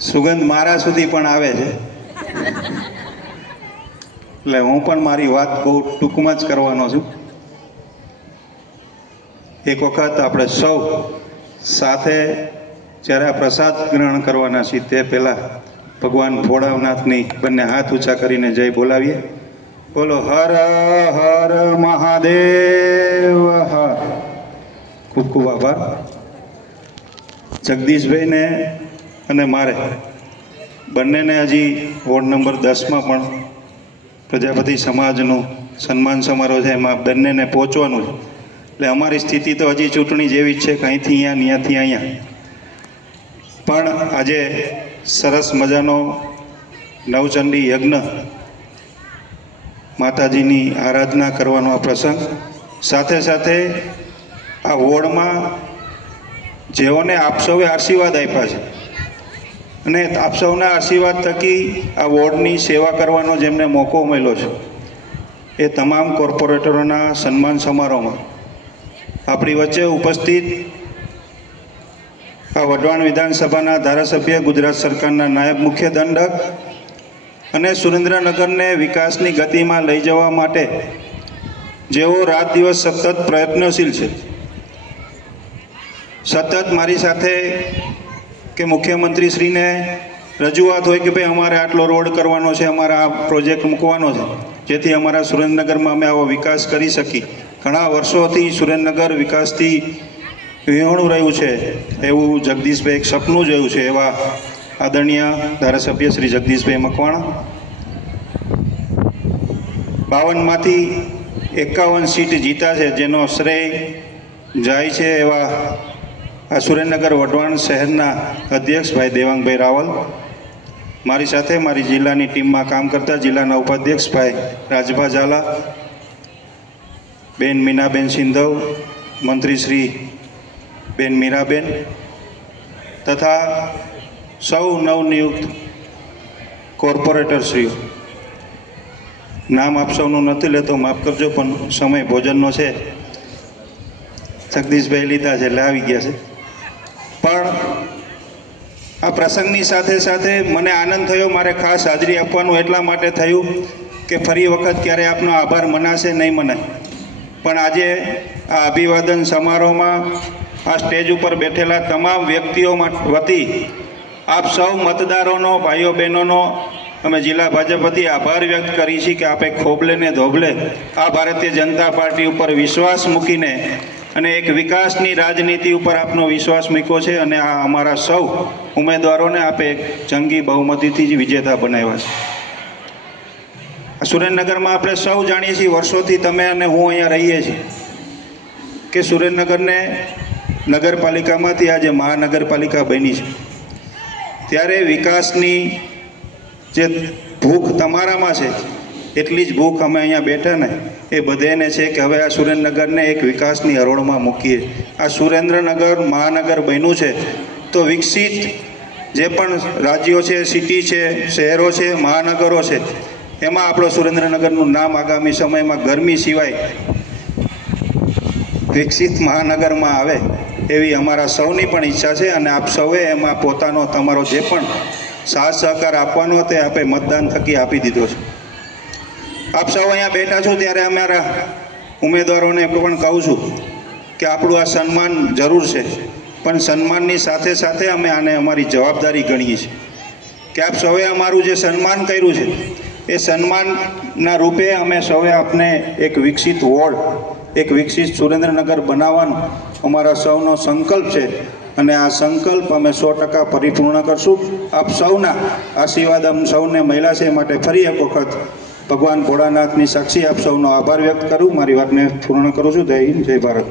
સુગંધ મારા સુધી પણ આવે છે, એટલે હું પણ મારી વાત બહુ ટૂંકમાં જ કરવાનો છું. એક વખત આપણે સૌ સાથે જ્યારે આ પ્રસાદ ગ્રહણ કરવાના છીએ તે પહેલાં ભગવાન ભોળાનાથની બંને હાથ ઊંચા કરીને જય બોલાવીએ. બોલો હર હર મહાદેવ હર. ખૂબ ખૂબ આભાર. જગદીશભાઈને અને મારે બંનેને હજી વોર્ડ નંબર 10માં પણ પ્રજાપતિ સમાજનું સન્માન સમારોહ છે, એમાં બંનેને પહોંચવાનું છે. એટલે અમારી સ્થિતિ તો હજી ચૂંટણી જેવી જ છે, કંઈથી અહીંયા ત્યાંથી અહીંયા. પણ આજે સરસ મજાનો નવચંડી યજ્ઞ, માતાજીની આરાધના કરવાનો આ પ્રસંગ, સાથે સાથે આ વોર્ડમાં જેઓને આપ સૌએ આશીર્વાદ આપ્યા છે અને આપ સૌના આશીર્વાદ થકી આ વોર્ડની સેવા કરવાનો જેમને મોકો મળ્યો છે, એ તમામ કોર્પોરેટરોના સન્માન સમારોહમાં આપણી વચ્ચે ઉપસ્થિત આ વઢવાણ વિધાનસભાના ધારાસભ્ય, ગુજરાત સરકારના નાયબ મુખ્ય દંડક અને સુરેન્દ્રનગરને વિકાસની ગતિમાં લઈ જવા માટે જેઓ રાત દિવસ સતત પ્રયત્નશીલ છે, સતત મારી સાથે કે મુખ્યમંત્રીશ્રીને રજૂઆત હોય કે ભાઈ અમારે આટલો રોડ કરવાનો છે, અમારે આ પ્રોજેક્ટ મૂકવાનો છે, જેથી અમારા સુરેન્દ્રનગરમાં અમે આવો વિકાસ કરી શકીએ. ઘણા વર્ષોથી સુરેન્દ્રનગર વિકાસથી વિહોણું રહ્યું છે એવું જગદીશભાઈ એક સપનું જોયું છે, એવા આદરણીય ધારાસભ્ય શ્રી જગદીશભાઈ મકવાણા. 52માંથી 51 સીટ જીતા છે, જેનો શ્રેય જાય છે એવા આ સુરેન્દ્રનગર વઢવાણ શહેરના અધ્યક્ષ ભાઈ દેવાંગભાઈ રાવલ, મારી સાથે મારી જિલ્લાની ટીમમાં કામ કરતા જિલ્લાના ઉપાધ્યક્ષ ભાઈ રાજભા ઝાલા, બેન મીનાબેન સિંધવ, મંત્રી શ્રી બેન મીરાબેન તથા સૌ નવનિયુક્ત કોર્પોરેટરશ્રીઓ. નામ આપ સૌનું નથી લેતો, માફ કરજો, પણ સમય ભોજનનો છે. જગદીશભાઈ લીધા છે એટલે આવી ગયા છે. પણ આ પ્રસંગની સાથે સાથે મને આનંદ થયો, મારે ખાસ હાજરી આપવાનું એટલા માટે થયું કે ફરી વખત ક્યારે આપનો આભાર મનાશે નહીં મનાય, પણ આજે આ અભિવાદન સમારોહમાં આ સ્ટેજ ઉપર બેઠેલા તમામ વ્યક્તિઓ વતી આપ સૌ મતદારોનો, ભાઈઓ બહેનોનો અમે જિલ્લા ભાજપ વતી આભાર વ્યક્ત કરી છે કે આપે ખોબલે ને ધોબલે આ ભારતીય જનતા પાર્ટી ઉપર વિશ્વાસ મૂકીને અને એક વિકાસની રાજનીતિ ઉપર આપનો વિશ્વાસ મૂક્યો છે અને આ અમારા સૌ ઉમેદવારોને આપે એક જંગી બહુમતીથી જ વિજેતા બનાવ્યા છે. સુરેન્દ્રનગરમાં આપણે સૌ જાણીએ છીએ, વર્ષોથી તમે અને હું અહીંયા રહીએ છીએ કે સુરેન્દ્રનગરને નગરપાલિકામાંથી આજે મહાનગરપાલિકા બની છે, ત્યારે વિકાસની જે ભૂખ તમારામાં છે એટલી જ ભૂખ અમે અહીંયા બેઠા ને એ બધાને છે કે હવે આ સુરેન્દ્રનગરને એક વિકાસની હરોળમાં મૂકીએ. આ સુરેન્દ્રનગર મહાનગર બન્યું છે તો વિકસિત જે પણ રાજ્યો છે, સિટી છે, શહેરો છે, મહાનગરો છે, એમાં આપણો સુરેન્દ્રનગરનું નામ આગામી સમયમાં ગરમી સિવાય વિકસિત મહાનગરમાં આવે એવી અમારા સૌની પણ ઈચ્છા છે અને આપ સૌએ એમાં પોતાનો તમારો જે પણ સાથ સહકાર આપવાનો તે આપે મતદાન થકી આપી દીધો છે. આપ સૌ અહીંયા બેઠા છો ત્યારે અમારા ઉમેદવારોને પણ કહું છું કે આપણું આ સન્માન જરૂર છે, પણ સન્માનની સાથે સાથે અમે આને અમારી જવાબદારી ગણીએ છીએ કે આપ સૌએ અમારું જે સન્માન કર્યું છે એ સન્માનના રૂપે અમે સૌએ આપને એક વિકસિત વોર્ડ, એક વિકસિત સુરેન્દ્રનગર બનાવવાનો અમારા સૌનો સંકલ્પ છે અને આ સંકલ્પ અમે 100% પરિપૂર્ણ કરશું. આપ સૌના આશીર્વાદ અમ સૌને મળ્યા છે, માટે ફરી એક વખત ભગવાન ભોળાનાથની સાક્ષી આપ સૌનો આભાર વ્યક્ત કરું. મારી વાતને પૂર્ણ કરું છું. જય હિન્દ, જય ભારત.